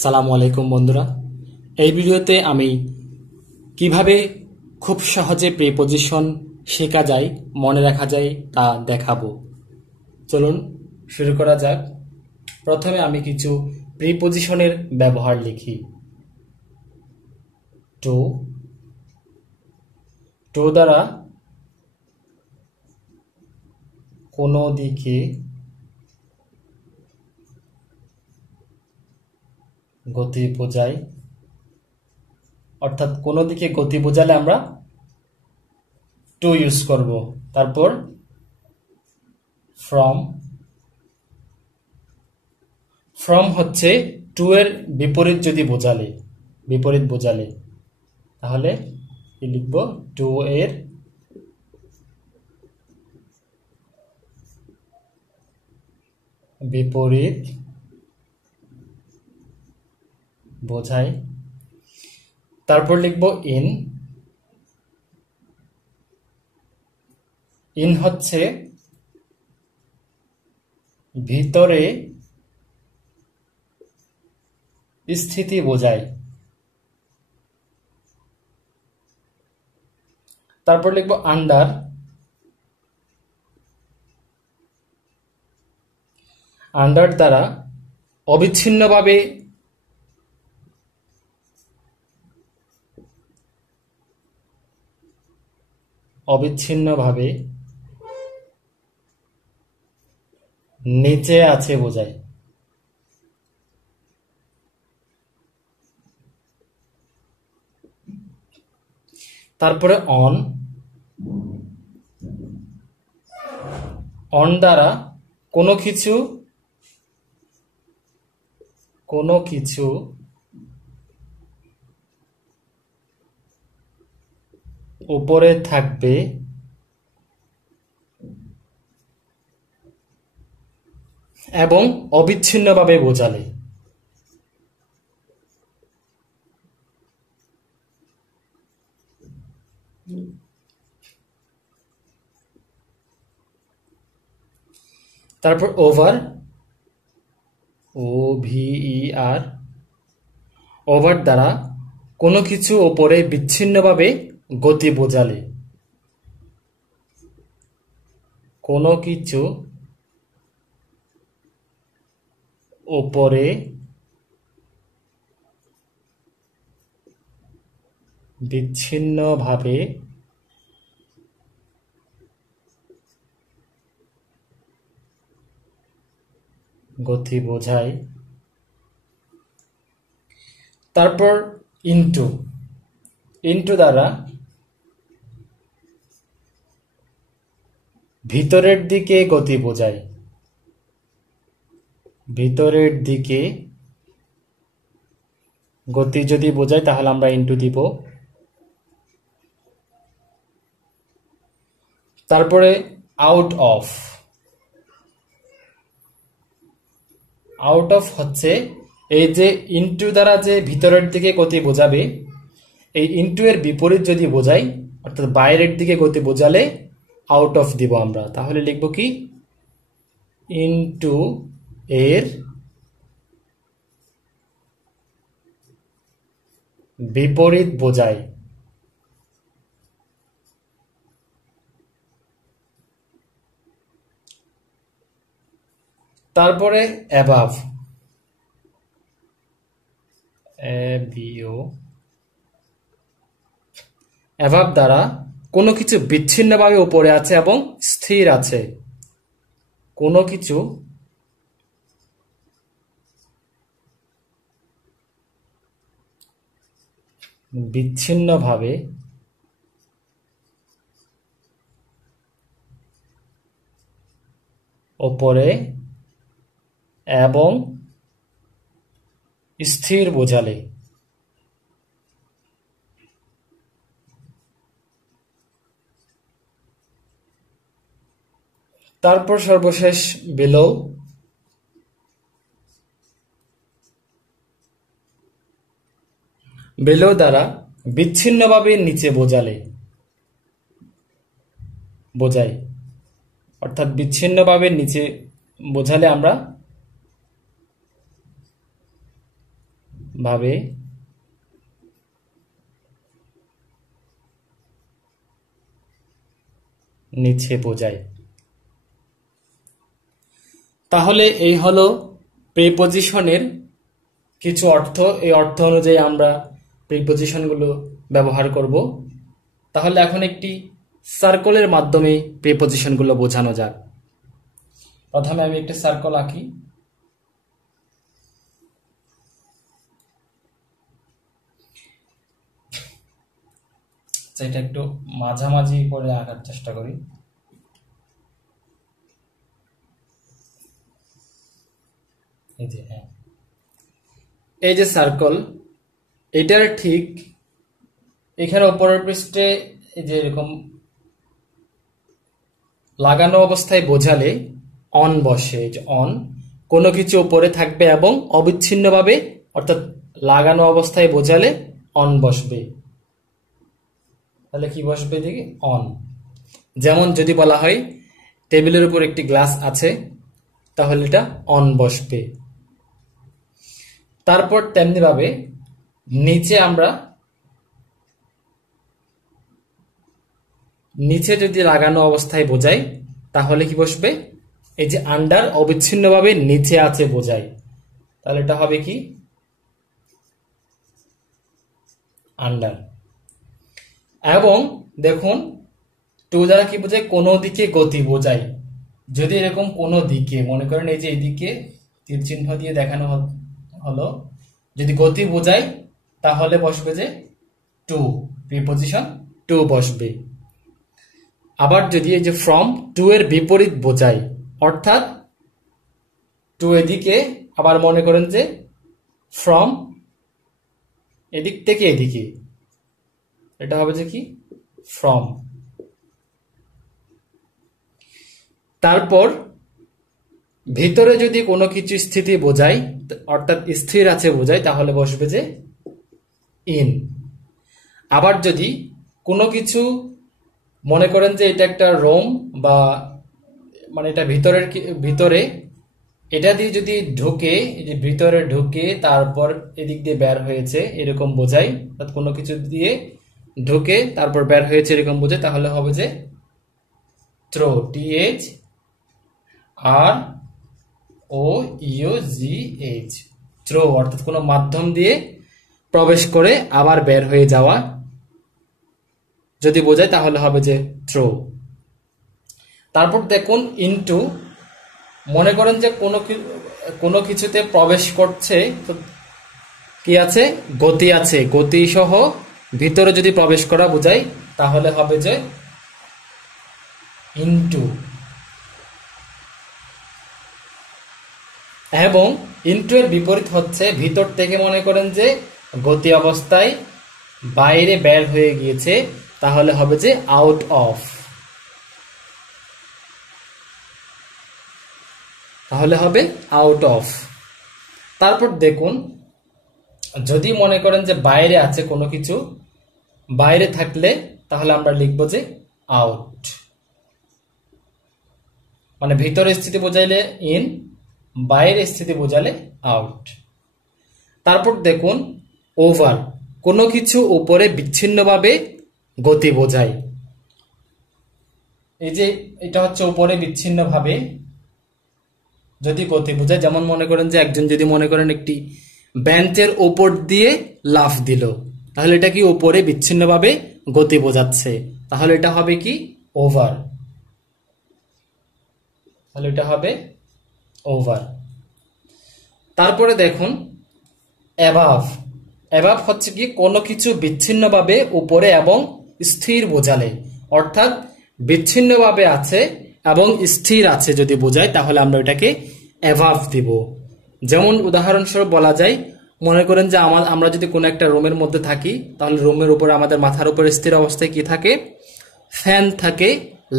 সালামু আলাইকুম বন্ধুরা, এই ভিডিওতে আমি কিভাবে খুব সহজে প্রিপজিশন শেখা যায়, মনে রাখা যায় তা দেখাবো। চলুন শুরু করা যাক। প্রথমে আমি কিছু প্রিপজিশনের ব্যবহার লিখি। টু, টু দ্বারা কোনো দিকে গতি বোঝায়, অর্থাৎ কোনো দিকে গতি বোঝালে আমরা টু ইউজ করব। তারপর ফ্রম, ফ্রম হচ্ছে টু এর বিপরীত যদি বোঝালে, বিপরীত বোঝালে তাহলে কি লিখব? টু এর বিপরীত বোঝায়। তারপর লিখব ইন, ইন হচ্ছে ভিতরে স্থিতি বোঝায়। তারপর লিখব আন্ডার, আন্ডার দ্বারা অবিচ্ছিন্নভাবে অবিচ্ছিন্নভাবে নিচে আছে বোঝায়। তারপরে অন, অন দ্বারা কোনো কিছু উপরে থাকবে এবং অবিচ্ছিন্নভাবে বোঝালে। তারপর ওভার, ও ভি ই আর, ওভার দ্বারা কোনো কিছু উপরে বিচ্ছিন্নভাবে গতি বোঝালে। কোনো কিছু উপরে বিচ্ছিন্নভাবে গতি বোঝায়। তারপর ইনটু, ইনটু দ্বারা ভিতরের দিকে গতি বোঝায়। ভিতরের দিকে গতি যদি বোঝায় তাহলে আমরা ইনটু দিব। তারপরে আউট অফ, আউট অফ হচ্ছে এই যে ইনটু দ্বারা যে ভিতরের দিকে গতি বোঝাবে, এই ইনটু এর বিপরীত যদি বোঝাই, অর্থাৎ বাইরের দিকে গতি বোঝালে আউট অফ দিব আমরা। তাহলে লিখব কি? ইনটু এর বিপরীত বোঝায়। তারপরে অ্যাবাভ, অ্যাবাভ দ্বারা কোনো কিছু বিচ্ছিন্নভাবে উপরে আছে এবং স্থির আছে। কোনো কিছু বিচ্ছিন্নভাবে উপরে এবং স্থির বোঝালে। তারপর সর্বশেষ বিলো, বিলো দ্বারা বিচ্ছিন্নভাবে নিচে বোঝায়, অর্থাৎ বিচ্ছিন্নভাবে নিচে বোঝালে আমরা ভাবে নিচে বোঝায়। তাহলে এই হলো প্রিপজিশনের কিছু অর্থ। এই অর্থ অনুযায়ী আমরা প্রিপজিশনগুলো ব্যবহার করব। তাহলে এখন একটি সার্কেলের মাধ্যমে প্রিপজিশনগুলো বোঝানো যাক। প্রথমে আমি একটা সার্কেল আঁকি। এটা একটু মাঝামাঝি করে আঁকার চেষ্টা করি। এই যে হ্যাঁ, এই যে সার্কেল, এটার ঠিক এখানে উপরের পৃষ্ঠে এই যে এরকম লাগানো অবস্থায় বোঝালে অন বসে। এই যে অন, কোনো কিছু উপরে থাকবে এবং অবিচ্ছিন্নভাবে, অর্থাৎ লাগানো অবস্থায় বোঝালে অন বসবে। তাহলে কি বসবে দেখি? অন। যেমন যদি বলা হয় টেবিলের উপর একটি গ্লাস আছে, তাহলে এটা অন বসবে। তারপর তেমনি ভাবে নিচে আমরা নিচে যদি লাগানো অবস্থায় বোঝাই তাহলে কি বসবে? এই যে আন্ডার, অবিচ্ছিন্নভাবে নিচে আছে বোঝায়, তাহলে এটা হবে কি? আন্ডার। এবং দেখুন টু দ্বারা কি বোঝায়? কোনো দিকে গতি বোঝায়। যদি এরকম কোনো দিকে, মনে করেন এই যে এইদিকে তীর চিহ্ন দিয়ে দেখানো হলো, যদি গতি বোঝায় তাহলে বসবে যে টু, প্রিপজিশন টু বসবে। আবার যদি এই যে ফ্রম, টু এর বিপরীত বোঝায়, অর্থাৎ টু এদিকে, আবার মনে করেন যে ফ্রম এদিক থেকে এদিকে, এটা হবে যে কি? ফ্রম। তারপর ভিতরে যদি কোনো কিছু স্থিতি বোঝায়, অর্থাৎ স্থির আছে বোঝায়, তাহলে বসবে যে ইন। আবার যদি কোনো কিছু মনে করেন যে এটা একটা রোম, বা মানে এটা ভিতরে এটা দিয়ে যদি ঢুকে, এই যে ভিতরে ঢুকে তারপর এদিক দিয়ে বের হয়েছে এরকম বোঝায়, অর্থাৎ কোনো কিছু দিয়ে ঢুকে তারপর বের হয়েছে এরকম বোঝায়, তাহলে হবে যে থ্রো, TH ROUGH, থ্রো, অর্থাৎ কোনো মাধ্যম দিয়ে প্রবেশ করে আবার বের হয়ে যাওয়া যদি বোঝায় তাহলে হবে যে থ্রো। তারপর দেখুন ইনটু, মনে করেন যে কোনো কিছুতে প্রবেশ করছে, তো কি আছে? গতি আছে, গতি সহ ভিতরে যদি প্রবেশ করা বোঝায় তাহলে হবে যে ইনটু। এবং ইনটু এর বিপরীত হচ্ছে ভিতর থেকে, মনে করেন যে গতি অবস্থায় বাইরে বের হয়ে গিয়েছে, তাহলে হবে যে আউট অফ। তাহলে হবে আউট অফ। তারপর দেখুন যদি মনে করেন যে বাইরে আছে কোনো কিছু, বাইরে থাকলে তাহলে আমরা লিখব যে আউট, মানে ভিতরে স্থিতি বোঝাইলে ইন, বাইরে স্থিতি বোঝালে আউট। তারপর দেখুন ওভার, কোনো কিছু উপরে বিচ্ছিন্নভাবে গতি বোঝায়। এই যে এটা হচ্ছে উপরে বিচ্ছিন্নভাবে যদি গতি বোঝায়, যেমন মনে করেন যে একজন যদি মনে করেন একটি বেঞ্চের উপর দিয়ে লাফ দিল, তাহলে এটা কি উপরে বিচ্ছিন্নভাবে গতি বোঝাচ্ছে, তাহলে এটা হবে কি? ওভার। তাহলে এটা হবে ওভার। তারপরে দেখুন অ্যাবাভ, অ্যাবাভ হচ্ছে কি? কোনো কিছু বিচ্ছিন্নভাবে উপরে এবং স্থির বোঝালে, অর্থাৎ বিচ্ছিন্নভাবে আছে এবং স্থির আছে যদি বোঝায় তাহলে আমরা এটাকে অ্যাবাভ দিব। যেমন উদাহরণস্বরূপ বলা যায়, মনে করেন যে আমরা যদি কোনো একটা রুমের মধ্যে থাকি, তাহলে রুমের উপরে আমাদের মাথার উপরে স্থির অবস্থায় কি থাকে? ফ্যান থাকে,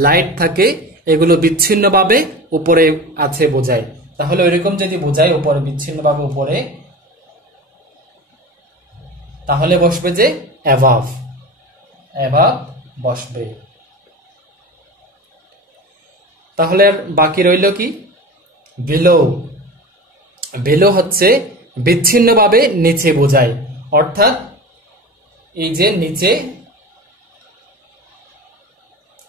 লাইট থাকে, এগুলো বিচ্ছিন্নভাবে উপরে আছে বোঝায়। তাহলে ওইরকম যদি বোঝায় উপরে বিচ্ছিন্নভাবে উপরে, তাহলে বসবে যে অ্যাবাভ, অ্যাবাভ বসবে। তাহলে বাকি রইল কি? বিলো। বিলো হচ্ছে বিচ্ছিন্নভাবে নিচে বোঝায়, অর্থাৎ এই যে নিচে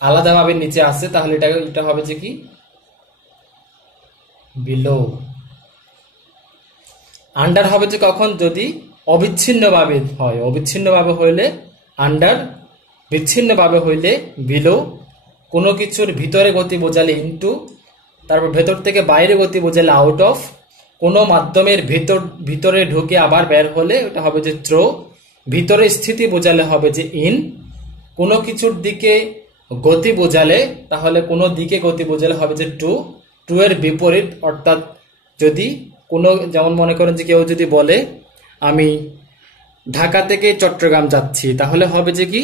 আলাদাভাবে নিচে আছে, তাহলে এটা হবে যে কি বিলো। আন্ডার হবে যে কখন, যদি অবিচ্ছিন্নভাবে হয়, অবিচ্ছিন্নভাবে হইলে আন্ডার, বিচ্ছিন্নভাবে হইলে বিলো। কোনো কিছুর ভিতরে গতি বোঝালে ইনটু, তারপর ভেতর থেকে বাইরে গতি বোঝালে আউট অফ, কোনো মাধ্যমের ভিতরে ঢুকে আবার বের হলে ওটা হবে যে থ্রো, ভিতরে স্থিতি বোঝালে হবে যে ইন, কোনো কিছুর দিকে গতি বোঝালে, তাহলে কোনো দিকে গতি বোঝালে হবে যে টু, টু এর বিপরীত, অর্থাৎ যদি কোনো, যেমন মনে করেন যে কেউ যদি বলে আমি ঢাকা থেকে চট্টগ্রাম যাচ্ছি, তাহলে হবে যে কি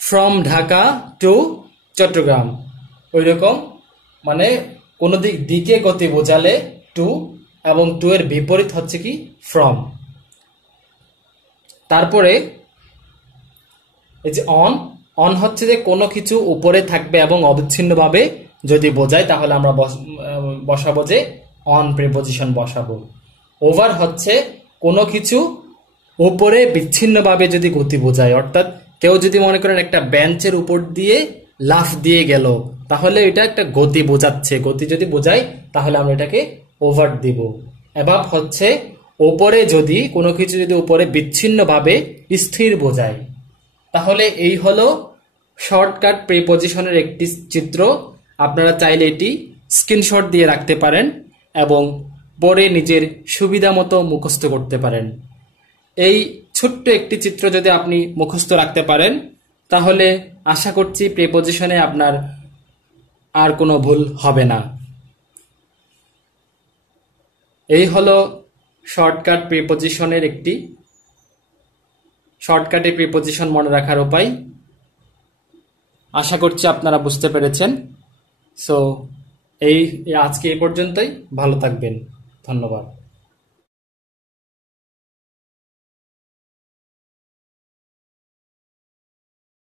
ফ্রম ঢাকা টু চট্টগ্রাম। ওই রকম মানে কোনো দিকে গতি বোঝালে টু, এবং টু এর বিপরীত হচ্ছে কি ফ্রম। তারপরে এই যে অন, অন হচ্ছে যে কোনো কিছু উপরে থাকবে এবং অবিচ্ছিন্নভাবে যদি বোঝায় তাহলে আমরা বসাবো যে অন প্রিপজিশন বসাবো। ওভার হচ্ছে কোনো কিছু উপরে বিচ্ছিন্নভাবে যদি গতি বোঝায়, অর্থাৎ কেউ যদি মনে করেন একটা বেঞ্চের উপর দিয়ে লাফ দিয়ে গেল, তাহলে এটা একটা গতি বোঝাচ্ছে, গতি যদি বোঝায় তাহলে আমরা এটাকে ওভার দিব। অ্যাবাভ হচ্ছে উপরে, যদি কোনো কিছু যদি উপরে বিচ্ছিন্নভাবে স্থির বোঝায়। তাহলে এই হলো শর্টকাট প্রিপজিশনের একটি চিত্র। আপনারা চাইলে এটি স্ক্রিনশট দিয়ে রাখতে পারেন এবং পরে নিজের সুবিধা মতো মুখস্থ করতে পারেন। এই ছোট্ট একটি চিত্র যদি আপনি মুখস্থ রাখতে পারেন, তাহলে আশা করছি প্রিপজিশনে আপনার আর কোনো ভুল হবে না। এই হলো শর্টকাট প্রিপজিশনের একটি, শর্টকাটে প্রিপজিশন মনে রাখার উপায়। আশা করছি আপনারা বুঝতে পেরেছেন। সো আজকে এই পর্যন্তই। ভালো থাকবেন। ধন্যবাদ।